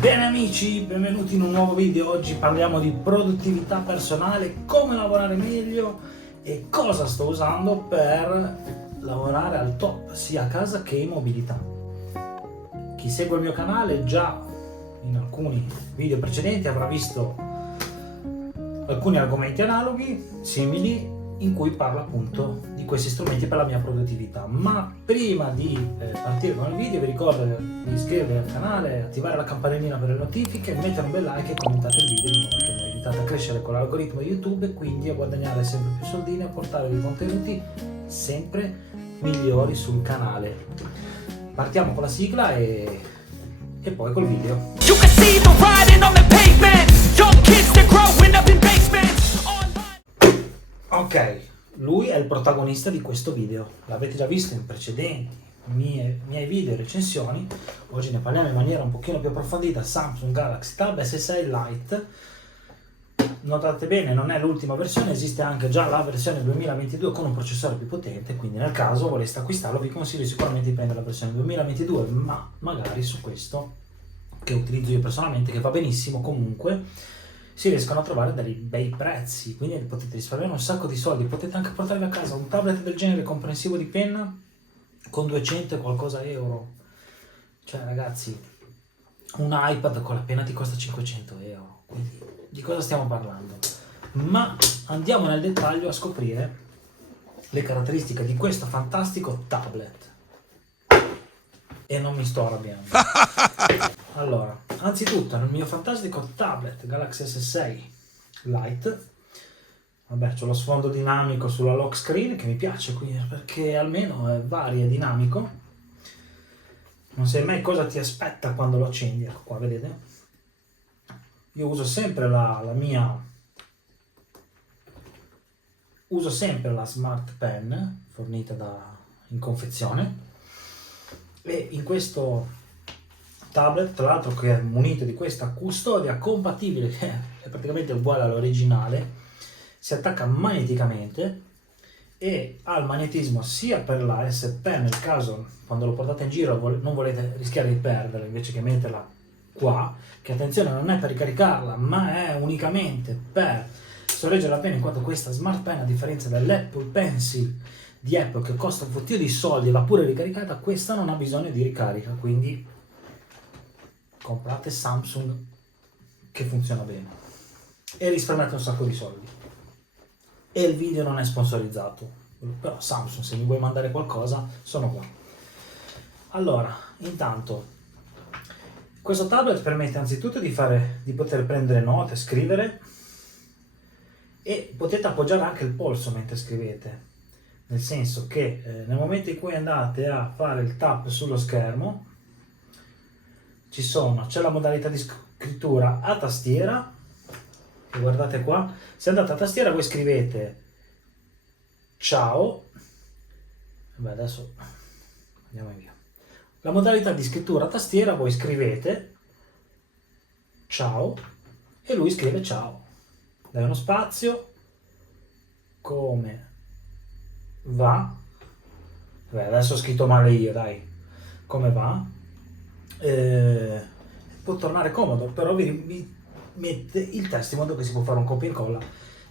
Bene amici, benvenuti in un nuovo video. Oggi parliamo di produttività personale, come lavorare meglio e cosa sto usando per lavorare al top sia a casa che in mobilità. Chi segue il mio canale già in alcuni video precedenti avrà visto alcuni argomenti analoghi, simili, in cui parlo appunto di questi strumenti per la mia produttività. Ma prima di partire con il video vi ricordo di iscrivervi al canale, attivare la campanellina per le notifiche, mettere un bel like e commentate il video in modo che mi aiutate a crescere con l'algoritmo di YouTube e quindi a guadagnare sempre più soldini e a portare dei contenuti sempre migliori sul canale. Partiamo con la sigla e poi col video. Ok, lui è il protagonista di questo video, l'avete già visto in precedenti miei video e recensioni. Oggi ne parliamo in maniera un pochino più approfondita. Samsung Galaxy Tab S6 Lite. Notate bene, non è l'ultima versione, esiste anche già la versione 2022 con un processore più potente, quindi nel caso voleste acquistarlo vi consiglio sicuramente di prendere la versione 2022, ma magari su questo che utilizzo io personalmente, che va benissimo comunque, si riescono a trovare dei bei prezzi, quindi potete risparmiare un sacco di soldi. Potete anche portarvi a casa un tablet del genere comprensivo di penna con 200 e qualcosa euro. Cioè ragazzi, un iPad con la penna ti costa 500 euro, quindi di cosa stiamo parlando? Ma andiamo nel dettaglio a scoprire le caratteristiche di questo fantastico tablet. E non mi sto arrabbiando. Allora, anzitutto nel mio fantastico tablet Galaxy S6 Lite, vabbè, c'ho lo sfondo dinamico sulla lock screen che mi piace qui perché almeno è vario e dinamico. Non sai mai cosa ti aspetta quando lo accendi. Ecco qua, vedete? Io uso sempre la Smart Pen fornita in confezione, e in questo tablet, tra l'altro, che è munito di questa custodia compatibile che è praticamente uguale all'originale, si attacca magneticamente e ha il magnetismo sia per la S Pen nel caso quando lo portate in giro non volete rischiare di perderla, invece che metterla qua, che attenzione non è per ricaricarla ma è unicamente per sorreggere la penna, in quanto questa Smart Pen, a differenza dell'Apple Pencil di Apple che costa un fottio di soldi e va pure ricaricata, questa non ha bisogno di ricarica, quindi comprate Samsung che funziona bene e risparmiate un sacco di soldi. E il video non è sponsorizzato, però Samsung, se mi vuoi mandare qualcosa sono qua. Allora, intanto questo tablet permette anzitutto di poter prendere note, scrivere, e potete appoggiare anche il polso mentre scrivete, nel senso che nel momento in cui andate a fare il tap sullo schermo c'è la modalità di scrittura a tastiera, e guardate qua, se andate a tastiera voi scrivete ciao, vabbè adesso andiamo via, la modalità di scrittura a tastiera voi scrivete ciao e lui scrive ciao, dai uno spazio, come va, vabbè adesso ho scritto male io, dai, come va, può tornare comodo, però vi mette il testo in modo che si può fare un copia e incolla,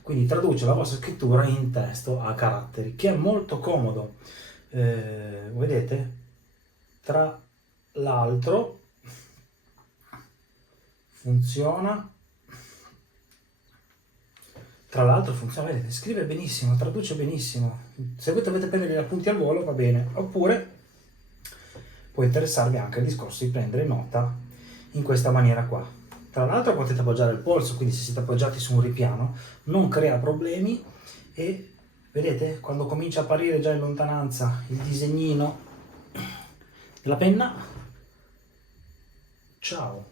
quindi traduce la vostra scrittura in testo a caratteri, che è molto comodo. Vedete, tra l'altro funziona, vedete, scrive benissimo, traduce benissimo. Se voi dovete prendere gli appunti al volo va bene, oppure può interessarvi anche il discorso di prendere nota in questa maniera qua. Tra l'altro potete appoggiare il polso, quindi se siete appoggiati su un ripiano non crea problemi, e vedete quando comincia a apparire già in lontananza il disegnino della penna, ciao,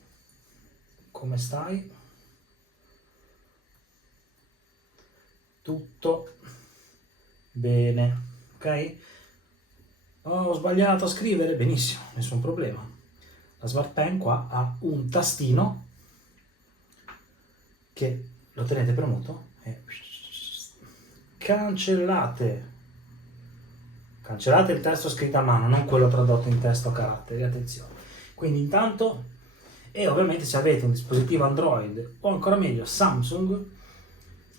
come stai? Tutto bene, ok? Ho sbagliato a scrivere, benissimo, nessun problema. La Smart Pen qua ha un tastino che lo tenete premuto e cancellate il testo scritto a mano, non quello tradotto in testo a caratteri, attenzione. Quindi intanto E ovviamente se avete un dispositivo Android o ancora meglio Samsung,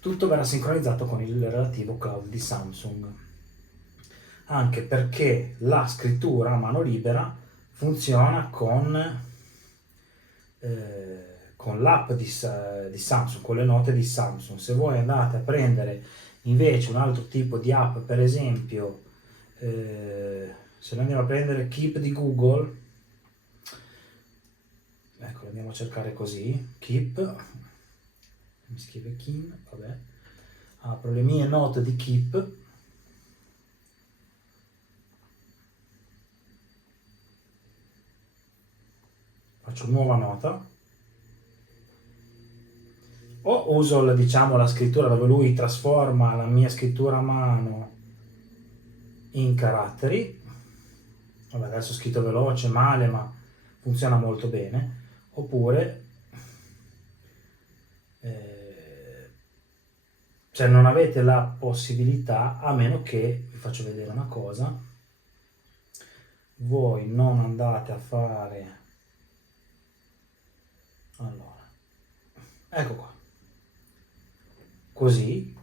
tutto verrà sincronizzato con il relativo cloud di Samsung. Anche perché la scrittura a mano libera funziona con l'app di Samsung, con le note di Samsung. Se voi andate a prendere invece un altro tipo di app, per esempio, se noi andiamo a prendere Keep di Google, ecco, andiamo a cercare così, Keep, mi scrive Kim, vabbè, apro le mie note di Keep, faccio nuova nota, o uso la scrittura dove lui trasforma la mia scrittura a mano in caratteri, vabbè adesso ho scritto veloce, male, ma funziona molto bene, oppure cioè non avete la possibilità, a meno che, vi faccio vedere una cosa, voi non andate a fare, allora, ecco qua, così,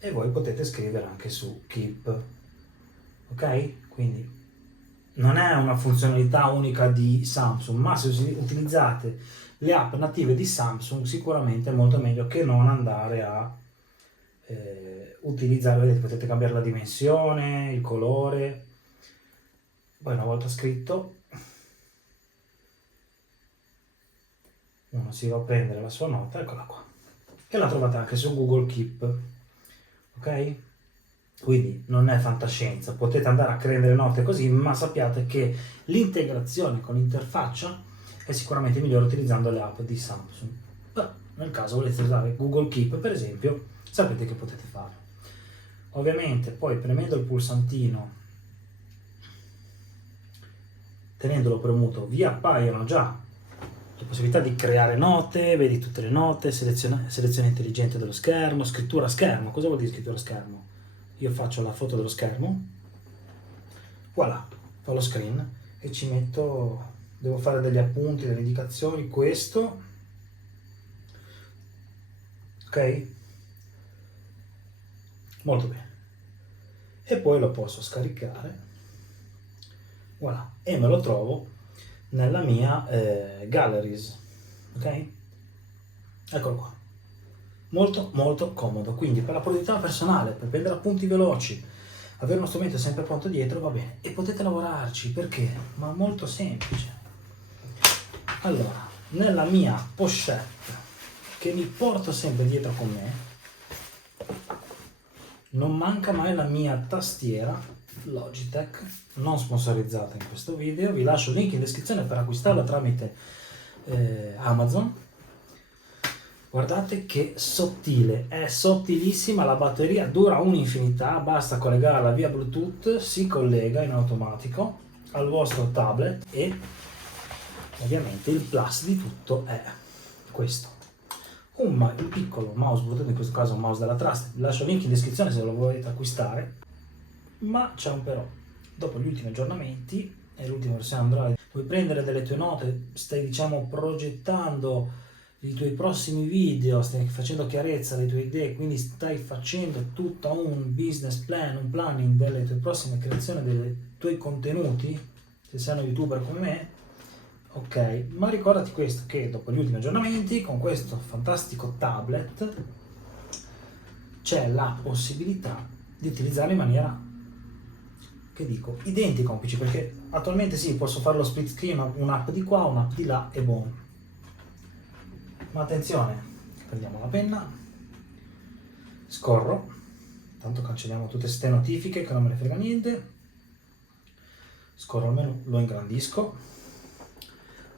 e voi potete scrivere anche su Keep, ok? Quindi non è una funzionalità unica di Samsung, ma se utilizzate le app native di Samsung sicuramente è molto meglio che non andare a utilizzare, vedete, potete cambiare la dimensione, il colore, poi una volta scritto uno si va a prendere la sua nota, eccola qua, e la trovate anche su Google Keep, ok? Quindi non è fantascienza, potete andare a prendere note così, ma sappiate che l'integrazione con l'interfaccia è sicuramente migliore utilizzando le app di Samsung. Però nel caso volete usare Google Keep, per esempio, sapete che potete farlo. Ovviamente poi premendo il pulsantino, tenendolo premuto, vi appaiono già la possibilità di creare note, vedi tutte le note, selezione intelligente dello schermo, scrittura a schermo. Cosa vuol dire scrittura a schermo? Io faccio la foto dello schermo, voilà, fa lo screen e ci metto, devo fare degli appunti, delle indicazioni, questo, ok? Molto bene. E poi lo posso scaricare, voilà, e me lo trovo nella mia galleries, ok? Eccolo qua. Molto molto comodo, quindi per la produttività personale, per prendere appunti veloci, avere uno strumento sempre pronto dietro va bene, e potete lavorarci, perché? Ma molto semplice. Allora, nella mia pochette che mi porto sempre dietro con me non manca mai la mia tastiera Logitech, non sponsorizzata in questo video, vi lascio il link in descrizione per acquistarla tramite Amazon. Guardate che sottile, è sottilissima, la batteria dura un'infinità, basta collegarla via Bluetooth, si collega in automatico al vostro tablet e ovviamente il plus di tutto è questo. Un piccolo mouse Bluetooth, in questo caso un mouse della Trust, vi lascio il link in descrizione se lo volete acquistare, ma c'è un però. Dopo gli ultimi aggiornamenti e l'ultima versione Android, puoi prendere delle tue note, stai diciamo progettando i tuoi prossimi video, stai facendo chiarezza alle tue idee, quindi stai facendo tutto un business plan, un planning delle tue prossime creazioni, dei tuoi contenuti, se sei uno youtuber come me, ok, ma ricordati questo, che dopo gli ultimi aggiornamenti, con questo fantastico tablet, c'è la possibilità di utilizzarlo in maniera, che dico, identica a un PC, perché attualmente sì, posso fare lo split screen, un'app di qua, un'app di là e buono. Ma attenzione, prendiamo la penna, scorro, intanto cancelliamo tutte queste notifiche che non me ne frega niente, scorro il menu, lo ingrandisco.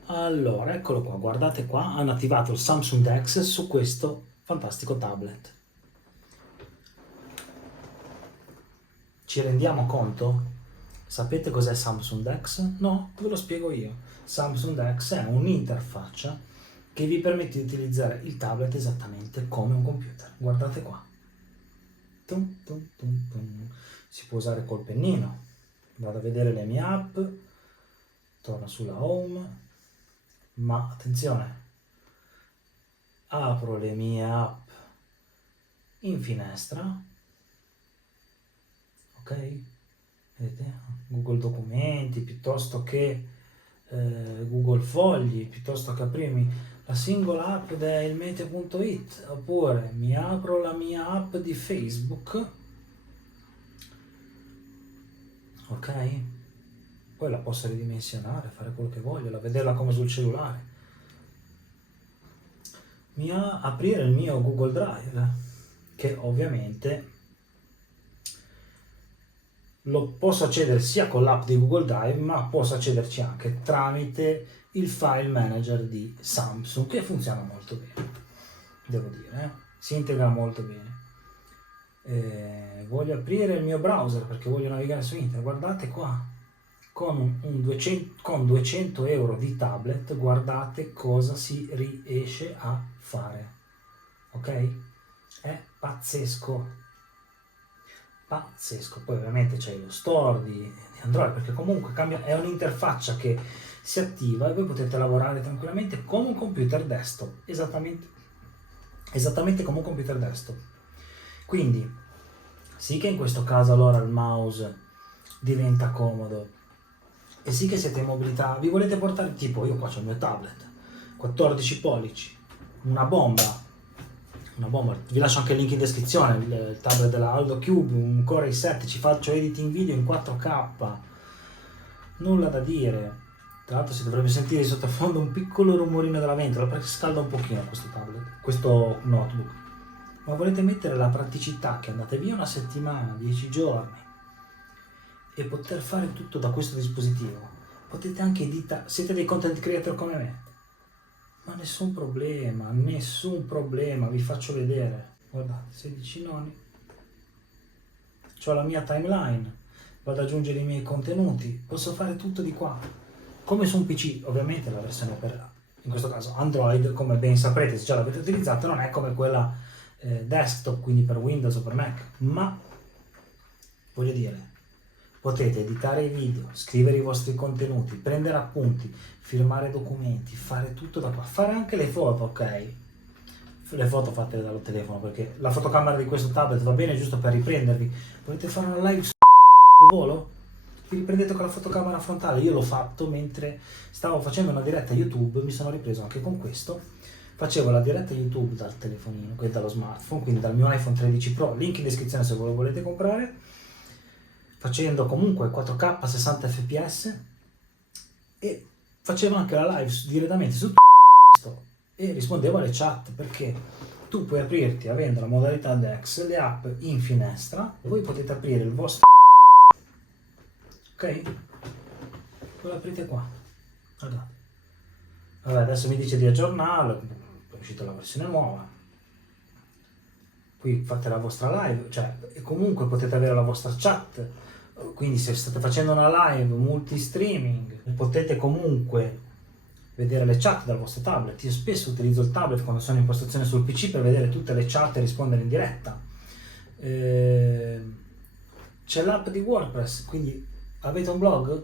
Allora, eccolo qua, guardate qua, hanno attivato il Samsung DeX su questo fantastico tablet. Ci rendiamo conto? Sapete cos'è Samsung DeX? No? Ve lo spiego io. Samsung DeX è un'interfaccia che vi permette di utilizzare il tablet esattamente come un computer. Guardate qua. Tum, tum, tum, tum. Si può usare col pennino. Vado a vedere le mie app, torno sulla home, ma attenzione, apro le mie app in finestra, ok? Vedete? Google Documenti, piuttosto che Google Fogli, piuttosto che aprirmi la singola app del meteo.it, oppure mi apro la mia app di Facebook, ok? Poi la posso ridimensionare, fare quello che voglio, vederla come sul cellulare. Aprire il mio Google Drive, che ovviamente lo posso accedere sia con l'app di Google Drive, ma posso accederci anche tramite il file manager di Samsung, che funziona molto bene, devo dire, si integra molto bene. Voglio aprire il mio browser perché voglio navigare su internet, guardate qua, con 200 euro di tablet, guardate cosa si riesce a fare, ok? È pazzesco. Poi ovviamente c'è lo store di Android, perché comunque è un'interfaccia che si attiva e voi potete lavorare tranquillamente come un computer desktop, esattamente come un computer desktop. Quindi sì che in questo caso allora il mouse diventa comodo, e sì che siete in mobilità, vi volete portare, tipo io qua c'ho il mio tablet 14 pollici, una bomba, vi lascio anche il link in descrizione, il tablet della Aldo Cube, un Core i7, ci faccio editing video in 4K, nulla da dire. Tra l'altro si dovrebbe sentire di sottofondo un piccolo rumorino della ventola perché scalda un pochino questo tablet, questo notebook. Ma volete mettere la praticità che andate via una settimana, 10 giorni e poter fare tutto da questo dispositivo, potete anche editare, siete dei content creator come me, ma nessun problema, vi faccio vedere, guardate, 16 noni, ho la mia timeline, vado ad aggiungere i miei contenuti, posso fare tutto di qua, come su un PC, ovviamente la versione per, in questo caso Android, come ben saprete se già l'avete utilizzata, non è come quella desktop, quindi per Windows o per Mac, ma voglio dire, potete editare i video, scrivere i vostri contenuti, prendere appunti, firmare documenti, fare tutto da qua, fare anche le foto, ok? Le foto fatte dal telefono, perché la fotocamera di questo tablet va bene giusto per riprendervi. Volete fare una live su volo? Vi riprendete con la fotocamera frontale. Io l'ho fatto mentre stavo facendo una diretta YouTube, mi sono ripreso anche con questo. Facevo la diretta YouTube dal telefonino, dallo smartphone, quindi dal mio iPhone 13 Pro, link in descrizione se ve lo volete comprare, facendo comunque 4K 60 fps, e facevo anche la live direttamente su questo e rispondevo alle chat, perché tu puoi aprirti, avendo la modalità DeX, le app in finestra, e voi potete aprire il vostro, ok? Voi lo aprite qua, guardate. Vabbè, adesso mi dice di aggiornarlo, è uscita la versione nuova, qui fate la vostra live, cioè, e comunque potete avere la vostra chat, quindi se state facendo una live multi-streaming potete comunque vedere le chat dal vostro tablet. Io spesso utilizzo il tablet quando sono in postazione sul PC per vedere tutte le chat e rispondere in diretta. C'è l'app di WordPress, quindi avete un blog?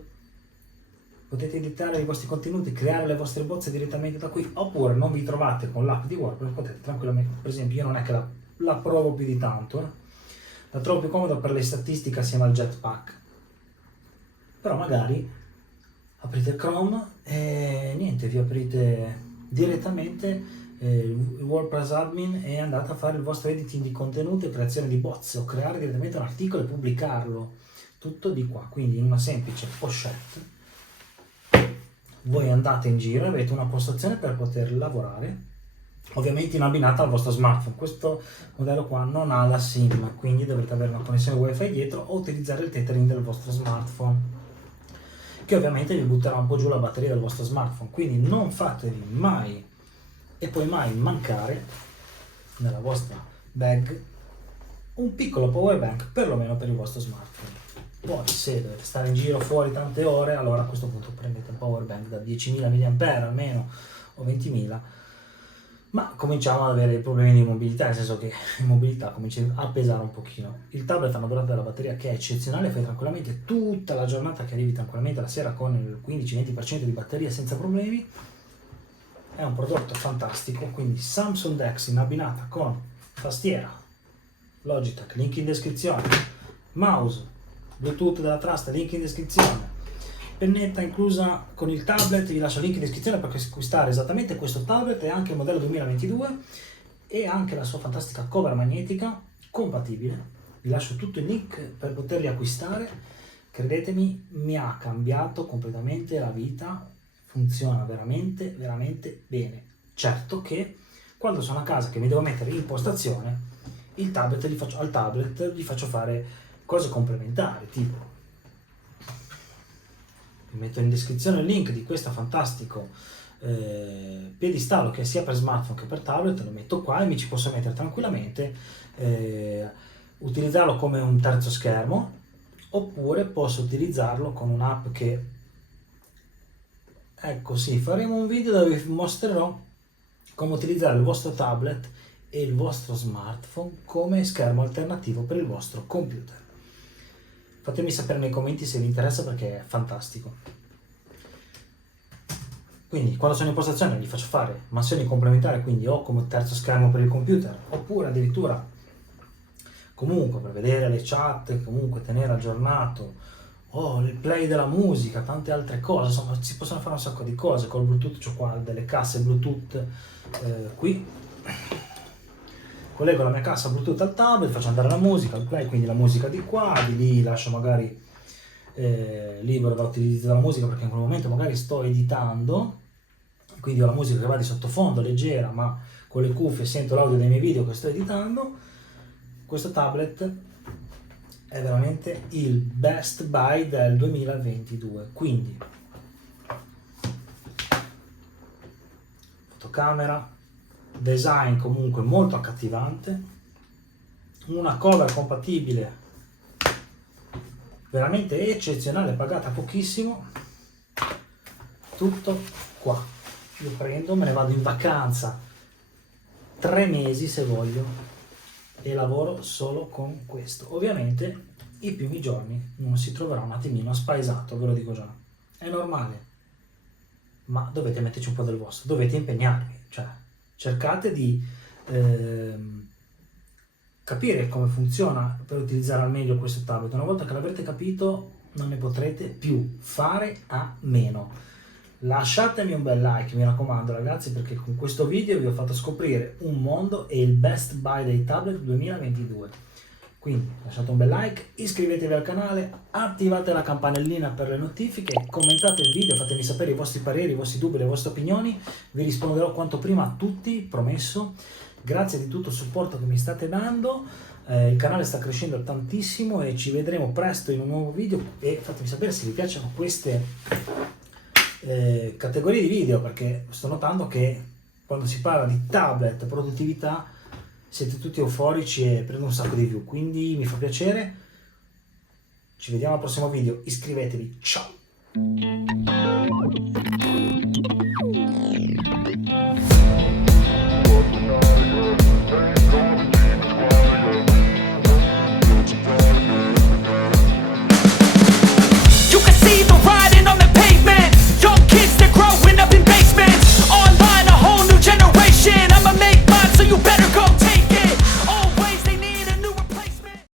Potete editare i vostri contenuti, creare le vostre bozze direttamente da qui, oppure non vi trovate con l'app di WordPress, potete tranquillamente, per esempio io non è che la provo più di tanto, la trovo più comoda per le statistiche assieme al Jetpack, però magari aprite Chrome e niente, vi aprite direttamente il WordPress admin e andate a fare il vostro editing di contenuti e creazione di bozze, o creare direttamente un articolo e pubblicarlo, tutto di qua. Quindi in una semplice pochette voi andate in giro e avete una postazione per poter lavorare, ovviamente in abbinata al vostro smartphone. Questo modello qua non ha la SIM, quindi dovrete avere una connessione wifi dietro o utilizzare il tethering del vostro smartphone, che ovviamente vi butterà un po' giù la batteria del vostro smartphone. Quindi non fatevi mai e poi mai mancare nella vostra bag un piccolo power bank, perlomeno per il vostro smartphone. Poi se dovete stare in giro fuori tante ore, allora a questo punto prendete un power bank da 10.000 mAh almeno, o 20.000, ma cominciamo ad avere problemi di mobilità, nel senso che in mobilità comincia a pesare un pochino. Il tablet ha una durata della batteria che è eccezionale, fai tranquillamente tutta la giornata, che arrivi tranquillamente la sera con il 15-20% di batteria senza problemi. è un prodotto fantastico, quindi Samsung DeX in abbinata con tastiera Logitech, link in descrizione, mouse, Bluetooth della Trust, link in descrizione, pennetta inclusa con il tablet, vi lascio il link in descrizione per acquistare esattamente questo tablet e anche il modello 2022 e anche la sua fantastica cover magnetica compatibile. Vi lascio tutto il link per poterli acquistare. Credetemi, mi ha cambiato completamente la vita, funziona veramente veramente bene. Certo che quando sono a casa che mi devo mettere in postazione, al tablet gli faccio fare cose complementari, tipo vi metto in descrizione il link di questo fantastico piedistallo che è sia per smartphone che per tablet, lo metto qua e mi ci posso mettere tranquillamente, utilizzarlo come un terzo schermo, oppure posso utilizzarlo con un'app che, ecco sì, faremo un video dove vi mostrerò come utilizzare il vostro tablet e il vostro smartphone come schermo alternativo per il vostro computer. Fatemi sapere nei commenti se vi interessa perché è fantastico. Quindi quando sono in postazione gli faccio fare mansioni complementari, quindi o come terzo schermo per il computer, oppure addirittura comunque per vedere le chat, comunque tenere aggiornato, o il play della musica, tante altre cose, insomma si possono fare un sacco di cose. Col Bluetooth c'ho qua delle casse Bluetooth qui, collego la mia cassa Bluetooth al tablet, faccio andare la musica, il play, quindi la musica di qua, di lì lascio magari libero da utilizzare la musica perché in quel momento magari sto editando, quindi ho la musica che va di sottofondo leggera, ma con le cuffie sento l'audio dei miei video che sto editando. Questo tablet è veramente il best buy del 2022, quindi fotocamera, design comunque molto accattivante, una cover compatibile veramente eccezionale, pagata pochissimo, tutto qua. Io prendo, me ne vado in vacanza 3 mesi se voglio e lavoro solo con questo. Ovviamente i primi giorni uno si troverà un attimino spaesato, ve lo dico già, è normale, ma dovete metterci un po' del vostro, dovete impegnarvi, cioè cercate di capire come funziona per utilizzare al meglio questo tablet. Una volta che l'avrete capito non ne potrete più fare a meno. Lasciatemi un bel like, mi raccomando ragazzi, perché con questo video vi ho fatto scoprire un mondo e il best buy dei tablet 2022. Quindi lasciate un bel like, iscrivetevi al canale, attivate la campanellina per le notifiche, commentate il video, fatemi sapere i vostri pareri, i vostri dubbi, le vostre opinioni, vi risponderò quanto prima a tutti, promesso. Grazie di tutto il supporto che mi state dando, il canale sta crescendo tantissimo e ci vedremo presto in un nuovo video e fatemi sapere se vi piacciono queste categorie di video, perché sto notando che quando si parla di tablet, produttività, siete tutti euforici e prendo un sacco di view, quindi mi fa piacere. Ci vediamo al prossimo video, iscrivetevi, ciao!